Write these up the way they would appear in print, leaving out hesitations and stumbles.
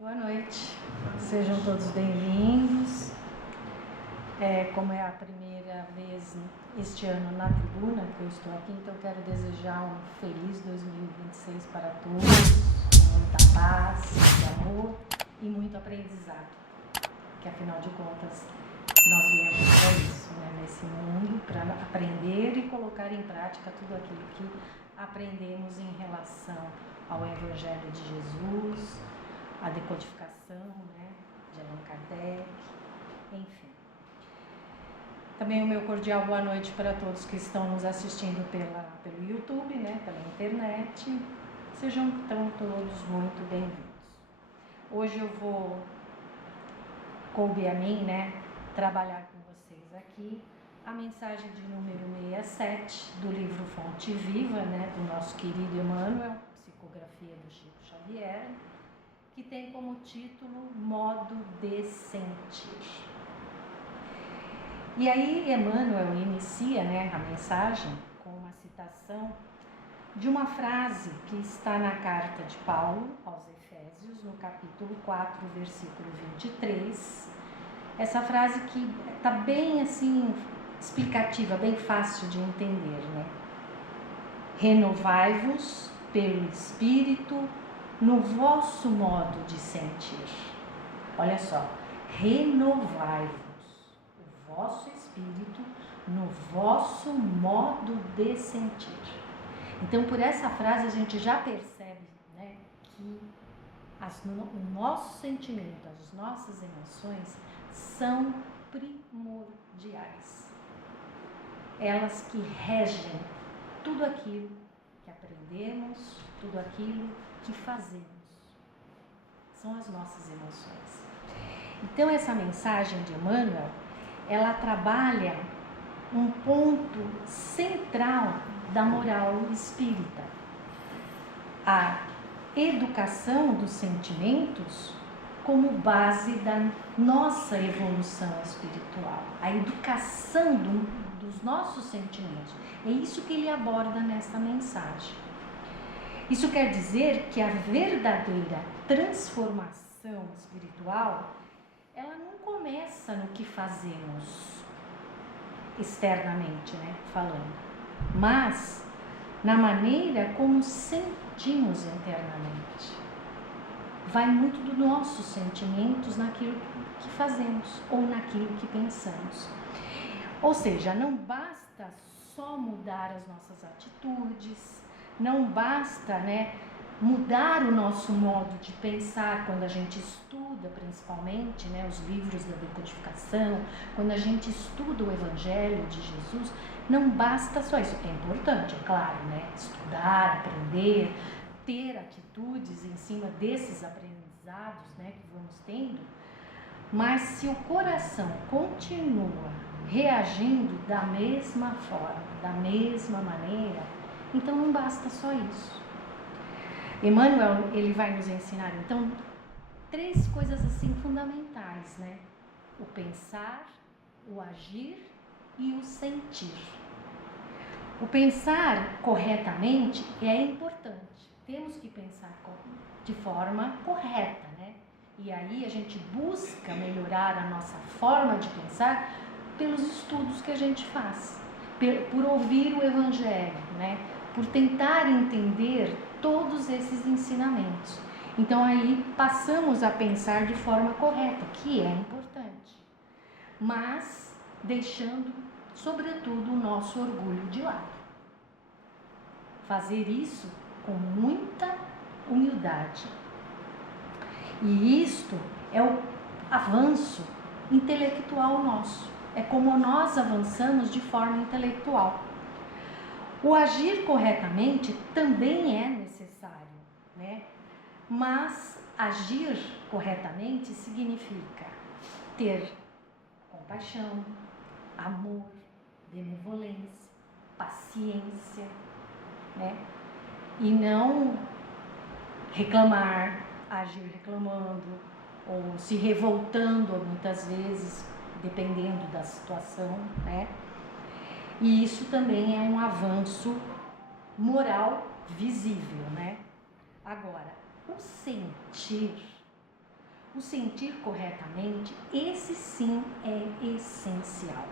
Boa noite, sejam todos bem-vindos. Como é a primeira vez este ano na tribuna que eu estou aqui, então quero desejar um feliz 2026 para todos, com muita paz, muito amor e muito aprendizado, que afinal de contas nós viemos para isso, né? Nesse mundo, para aprender e colocar em prática tudo aquilo que aprendemos em relação ao Evangelho de Jesus, a decodificação, né, de Allan Kardec, enfim. Também o meu cordial boa noite para todos que estão nos assistindo pelo YouTube, né, pela internet. Sejam então todos muito bem-vindos. Hoje coube a mim, né, trabalhar com vocês aqui a mensagem de número 67 do livro Fonte Viva, né, do nosso querido Emmanuel, psicografia do Chico Xavier, que tem como título Modo de Sentir. E aí Emmanuel inicia, né, a mensagem com uma citação de uma frase que está na carta de Paulo aos Efésios, no capítulo 4, versículo 23. Essa frase que está bem assim, explicativa, bem fácil de entender, né? Renovai-vos pelo Espírito no vosso modo de sentir. Olha só, renovai-vos, o vosso espírito, no vosso modo de sentir. Então, por essa frase, a gente já percebe, né, que o nosso sentimento, as nossas emoções são primordiais. Elas que regem tudo aquilo que aprendemos, tudo aquilo que fazemos. São as nossas emoções. Então essa mensagem de Emmanuel, ela trabalha um ponto central da moral espírita. A educação dos sentimentos como base da nossa evolução espiritual. A educação dos nossos sentimentos. É isso que ele aborda nessa mensagem. Isso quer dizer que a verdadeira transformação espiritual, ela não começa no que fazemos externamente, né, falando, mas na maneira como sentimos internamente. Vai muito dos nossos sentimentos naquilo que fazemos ou naquilo que pensamos. Ou seja, não basta só mudar as nossas atitudes, não basta, né, mudar o nosso modo de pensar quando a gente estuda, principalmente, né, os livros da decodificação, quando a gente estuda o Evangelho de Jesus, não basta só isso. É importante, é claro, né, estudar, aprender, ter atitudes em cima desses aprendizados, né, que vamos tendo, mas se o coração continua reagindo da mesma forma, da mesma maneira, então não basta só isso. Emmanuel, ele vai nos ensinar, então, 3 coisas assim fundamentais, né? O pensar, o agir e o sentir. O pensar corretamente é importante. Temos que pensar de forma correta, né? E aí a gente busca melhorar a nossa forma de pensar pelos estudos que a gente faz, por ouvir o Evangelho, né? Por tentar entender todos esses ensinamentos. Então aí passamos a pensar de forma correta, que é importante, mas deixando, sobretudo, o nosso orgulho de lado. Fazer isso com muita humildade. E isto é o avanço intelectual nosso. É como nós avançamos de forma intelectual. O agir corretamente também é necessário, né? Mas agir corretamente significa ter compaixão, amor, benevolência, paciência, né? E não reclamar, agir reclamando ou se revoltando muitas vezes, dependendo da situação, né? E isso também é um avanço moral visível, né? Agora, o sentir o sentir corretamente, esse sim é essencial.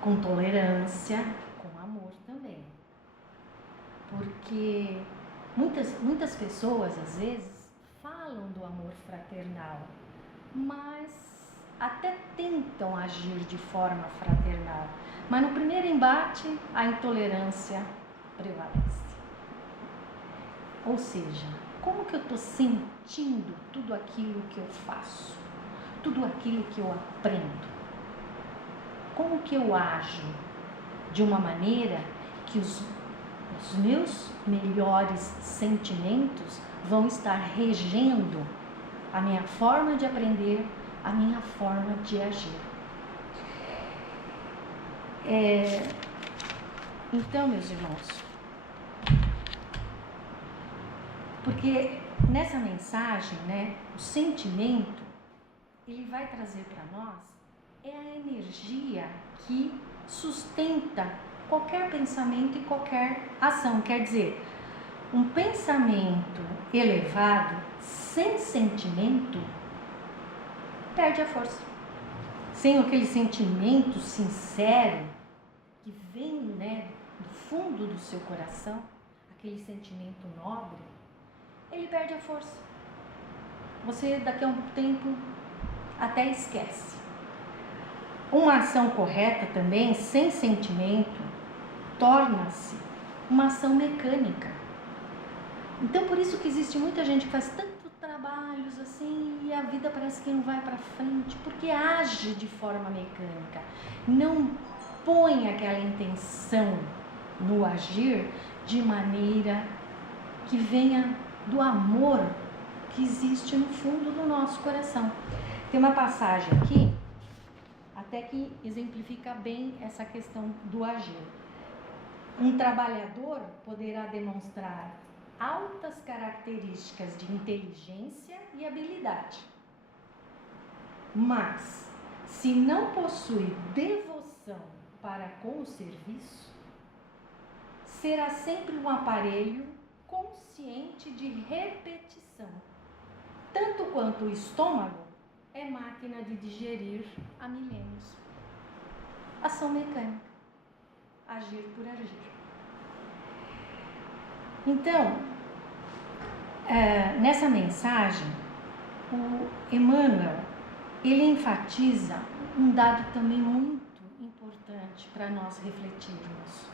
Com tolerância, com amor também. Porque muitas pessoas, às vezes, falam do amor fraternal, mas até tentam agir de forma fraternal. Mas no primeiro embate, a intolerância prevalece. Ou seja, como que eu estou sentindo tudo aquilo que eu faço? Tudo aquilo que eu aprendo? Como que eu ajo de uma maneira que os meus melhores sentimentos vão estar regendo a minha forma de aprender, a minha forma de agir? Então, meus irmãos, porque nessa mensagem, né, o sentimento, ele vai trazer para nós a energia que sustenta qualquer pensamento e qualquer ação. Quer dizer, um pensamento elevado, sem sentimento, perde a força. Sem aquele sentimento sincero que vem, né, do fundo do seu coração, aquele sentimento nobre, ele perde a força. Você daqui a um tempo até esquece. Uma ação correta também, sem sentimento, torna-se uma ação mecânica. Então por isso que existe muita gente que faz tanto trabalhos assim e a vida parece que não vai para frente, porque age de forma mecânica, não põe aquela intenção no agir de maneira que venha do amor que existe no fundo do nosso coração. Tem uma passagem aqui, até que exemplifica bem essa questão do agir. Um trabalhador poderá demonstrar altas características de inteligência e habilidade, mas se não possui devoção para com o serviço, será sempre um aparelho consciente de repetição, tanto quanto o estômago é máquina de digerir há milênios. Ação mecânica, agir por agir. Então, nessa mensagem, o Emmanuel, ele enfatiza um dado também muito importante para nós refletirmos.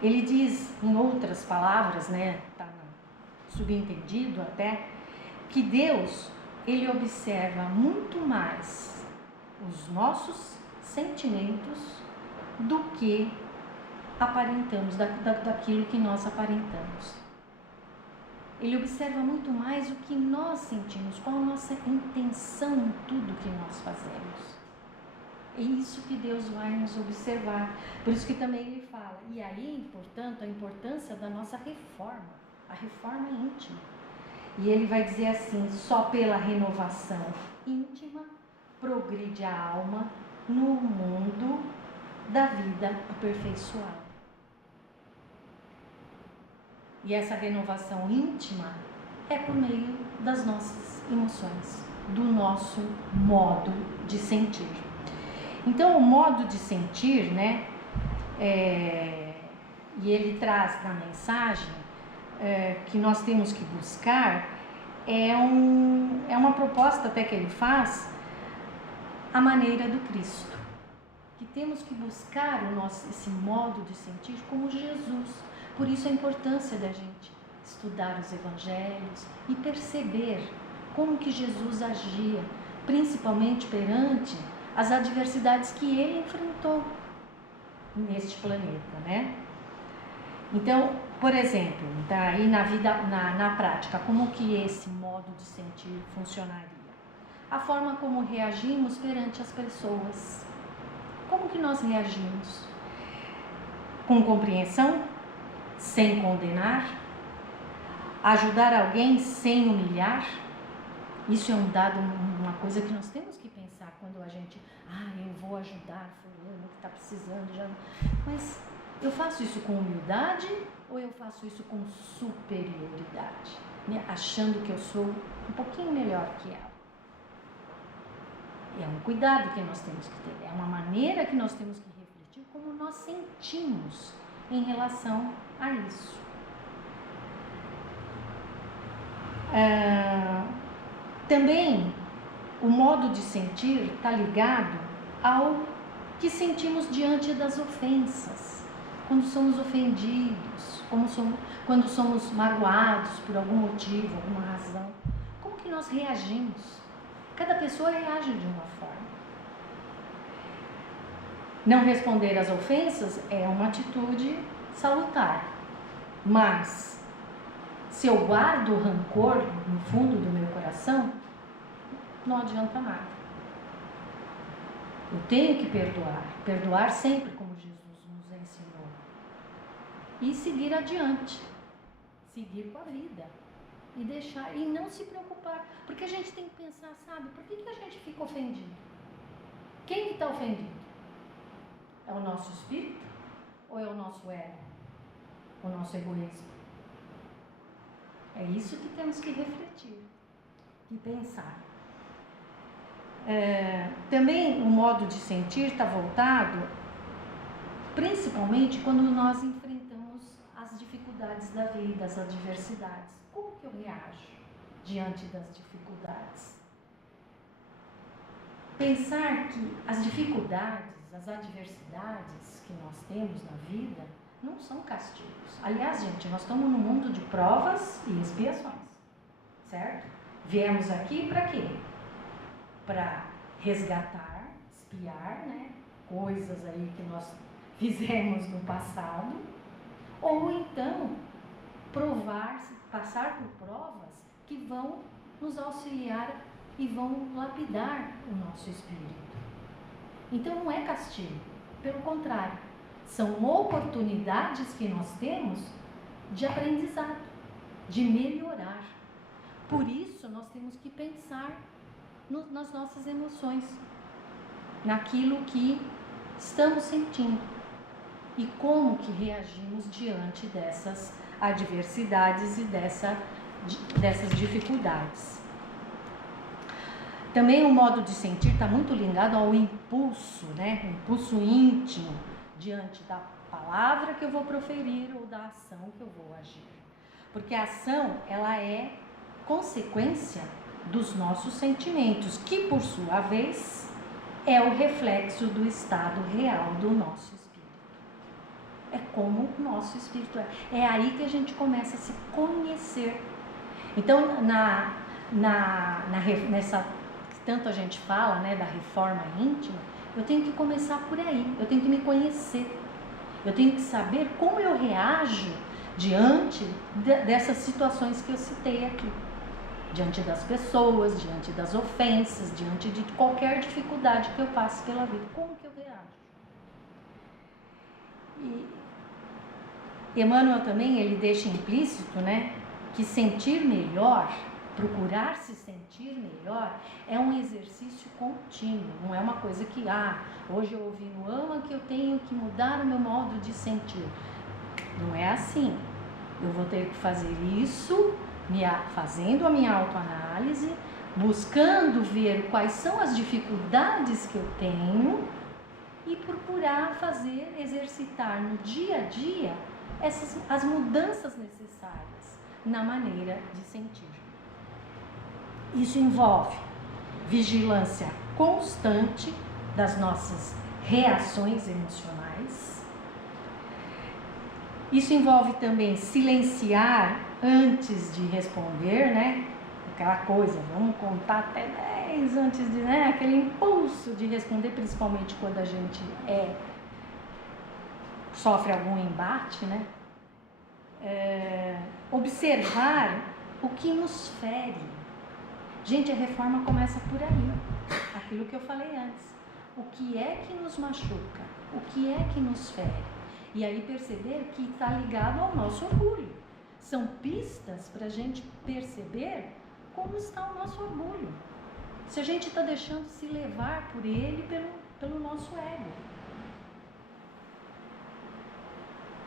Ele diz, em outras palavras, né, tá subentendido até, que Deus, ele observa muito mais os nossos sentimentos do que aparentamos, daquilo que nós aparentamos. Ele observa muito mais o que nós sentimos, qual a nossa intenção em tudo que nós fazemos. É isso que Deus vai nos observar. Por isso que também ele fala, e aí, portanto, a importância da nossa reforma, a reforma íntima. E ele vai dizer assim, só pela renovação íntima progride a alma no mundo da vida aperfeiçoada. E essa renovação íntima é por meio das nossas emoções, do nosso modo de sentir. Então, o modo de sentir, né, e ele traz na mensagem que nós temos que buscar, é uma proposta até que ele faz, a maneira do Cristo. Que temos que buscar esse modo de sentir como Jesus. Por isso a importância da gente estudar os evangelhos e perceber como que Jesus agia, principalmente perante as adversidades que ele enfrentou neste planeta, né? Então, por exemplo, daí na vida, na prática, como que esse modo de sentir funcionaria? A forma como reagimos perante as pessoas. Como que nós reagimos? Com compreensão, sem condenar, ajudar alguém sem humilhar. Isso é um dado, uma coisa que nós temos que pensar quando a gente, eu vou ajudar fulano que está precisando, mas Eu faço isso com humildade ou eu faço isso com superioridade, né? Achando que eu sou um pouquinho melhor que ela? É um cuidado que nós temos que ter, é uma maneira que nós temos que refletir como nós sentimos em relação a isso. Também o modo de sentir está ligado ao que sentimos diante das ofensas, quando somos ofendidos, quando somos magoados por algum motivo, alguma razão. Como que nós reagimos? Cada pessoa reage de uma forma. Não responder às ofensas é uma atitude salutar, mas se eu guardo rancor no fundo do meu coração, não adianta nada. Eu tenho que perdoar sempre como Jesus nos ensinou e seguir adiante, seguir com a vida. E não se preocupar, porque a gente tem que pensar, sabe, por que a gente fica ofendido? Quem que está ofendido? É o nosso espírito ou é o nosso ego? O nosso egoísmo? É isso que temos que refletir e pensar. Também o modo de sentir está voltado principalmente quando nós enfrentamos as dificuldades da vida, as adversidades. Como que eu reajo diante das dificuldades? Pensar que as dificuldades, as adversidades que nós temos na vida não são castigos. Aliás, gente, nós estamos num mundo de provas e expiações, certo? Viemos aqui para quê? Para resgatar, expiar, né? Coisas aí que nós fizemos no passado, ou então provar, passar por provas que vão nos auxiliar e vão lapidar o nosso espírito. Então não é castigo, pelo contrário, são oportunidades que nós temos de aprendizado, de melhorar. Por isso nós temos que pensar nas nossas emoções, naquilo que estamos sentindo e como que reagimos diante dessas adversidades e dessas dificuldades. Também o modo de sentir está muito ligado ao impulso, né? O impulso íntimo diante da palavra que eu vou proferir ou da ação que eu vou agir. Porque a ação, ela é consequência dos nossos sentimentos, que por sua vez é o reflexo do estado real do nosso espírito. É como o nosso espírito é. É aí que a gente começa a se conhecer. Então, nessa tanto a gente fala, né, da reforma íntima, eu tenho que começar por aí. Eu tenho que me conhecer. Eu tenho que saber como eu reajo diante dessas situações que eu citei aqui. Diante das pessoas, diante das ofensas, diante de qualquer dificuldade que eu passe pela vida. Como que eu reajo? E Emmanuel também, ele deixa implícito, né, que sentir melhor, procurar se sentir melhor, é um exercício contínuo. Não é uma coisa que, hoje eu ouvi no AMA que eu tenho que mudar o meu modo de sentir. Não é assim. Eu vou ter que fazer isso, fazendo a minha autoanálise, buscando ver quais são as dificuldades que eu tenho e procurar exercitar no dia a dia as mudanças necessárias na maneira de sentir. Isso envolve vigilância constante das nossas reações emocionais. Isso envolve também silenciar antes de responder, né? Aquela coisa, vamos contar até 10 antes de, né? Aquele impulso de responder, principalmente quando a gente sofre algum embate, né? Observar o que nos fere. Gente, a reforma começa por aí, aquilo que eu falei antes. O que é que nos machuca? O que é que nos fere? E aí perceber que está ligado ao nosso orgulho. São pistas para a gente perceber como está o nosso orgulho. Se a gente está deixando se levar por ele, pelo nosso ego.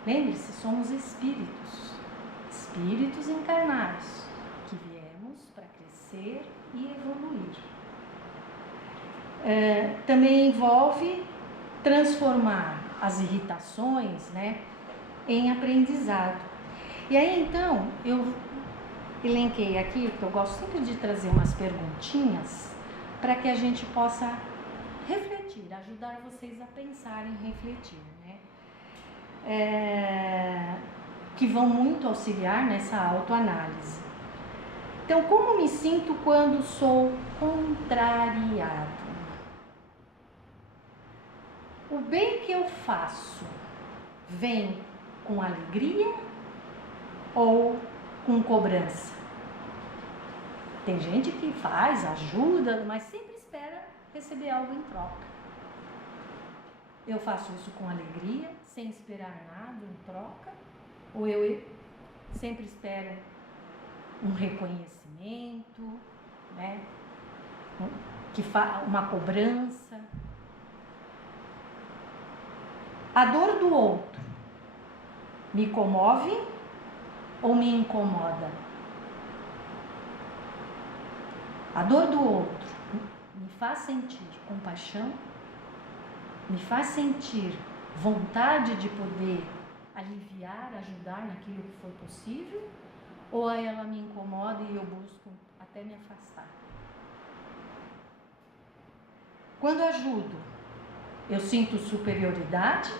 Lembre-se, somos espíritos, espíritos encarnados, que viemos para crescer e evoluir. Também envolve transformar as irritações, né, em aprendizado. E aí, então, eu elenquei aqui, porque eu gosto sempre de trazer umas perguntinhas para que a gente possa refletir, ajudar vocês a pensarem e refletir, né? Que vão muito auxiliar nessa autoanálise. Então, como me sinto quando sou contrariado? O bem que eu faço vem com alegria ou com cobrança? Tem gente que faz, ajuda, mas sempre espera receber algo em troca. Eu faço isso com alegria, sem esperar nada em troca? Ou eu sempre espero um reconhecimento, né? Uma cobrança? A dor do outro me comove ou me incomoda? A dor do outro me faz sentir compaixão? Me faz sentir vontade de poder aliviar, ajudar naquilo que for possível? Ou ela me incomoda e eu busco até me afastar? Quando ajudo, eu sinto superioridade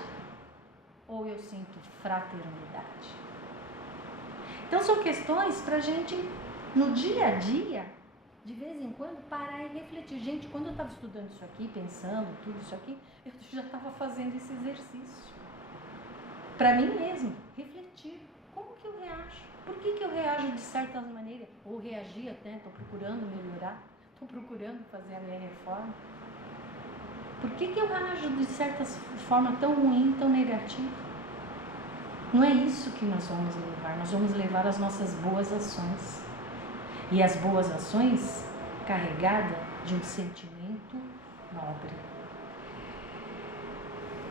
ou eu sinto fraternidade? Então são questões para a gente, no dia a dia, de vez em quando, parar e refletir. Gente, quando eu estava estudando isso aqui, pensando tudo isso aqui, eu já estava fazendo esse exercício. Para mim mesmo, refletir. Como que eu reajo? Por que eu reajo de certa maneira? Ou reagir até, estou procurando melhorar, estou procurando fazer a minha reforma. Por que eu reajo de certa forma tão ruim, tão negativa? Não é isso que nós vamos levar as nossas boas ações. E as boas ações carregadas de um sentimento nobre.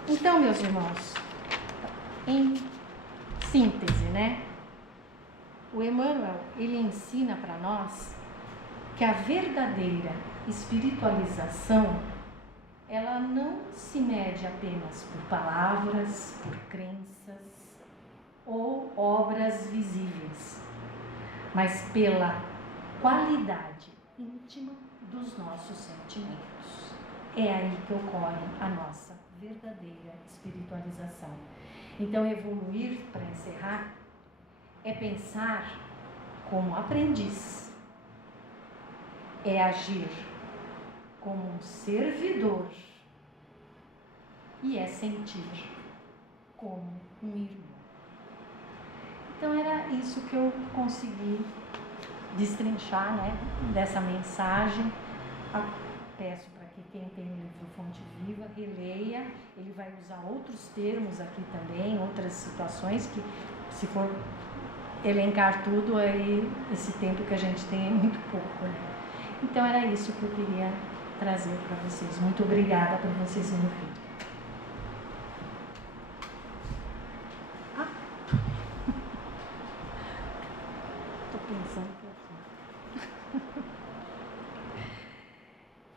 Então, meus irmãos, em síntese, né? O Emmanuel, ele ensina para nós que a verdadeira espiritualização, ela não se mede apenas por palavras, por crenças ou obras visíveis, mas pela qualidade íntima dos nossos sentimentos. É aí que ocorre a nossa verdadeira espiritualização. Então, evoluir, para encerrar, é pensar como aprendiz, é agir como um servidor e é sentir como um irmão. Então, era isso que eu consegui destrinchar, né, dessa mensagem. Peço para que quem tem o livro Fonte Viva releia. Ele vai usar outros termos aqui também, outras situações que, se for elencar tudo, aí esse tempo que a gente tem é muito pouco, né? Então era isso que eu queria trazer para vocês. Muito obrigada por vocês me ouvirem.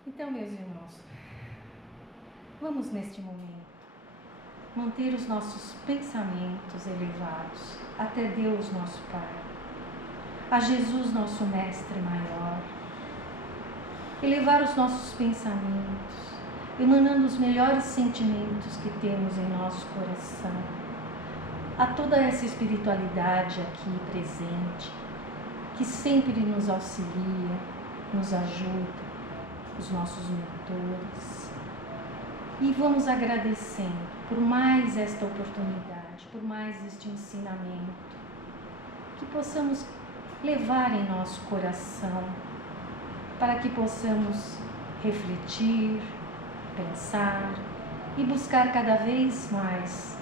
Então, meus irmãos, vamos neste momento manter os nossos pensamentos elevados até Deus, nosso Pai, a Jesus, nosso Mestre maior, elevar os nossos pensamentos, emanando os melhores sentimentos que temos em nosso coração, a toda essa espiritualidade aqui presente, que sempre nos auxilia, nos ajuda, os nossos mentores. E vamos agradecendo por mais esta oportunidade, por mais este ensinamento, que possamos levar em nosso coração, para que possamos refletir, pensar e buscar cada vez mais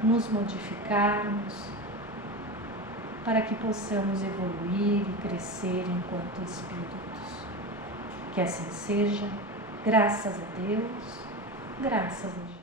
nos modificarmos, para que possamos evoluir e crescer enquanto espíritos. Que assim seja, graças a Deus, graças a Jesus.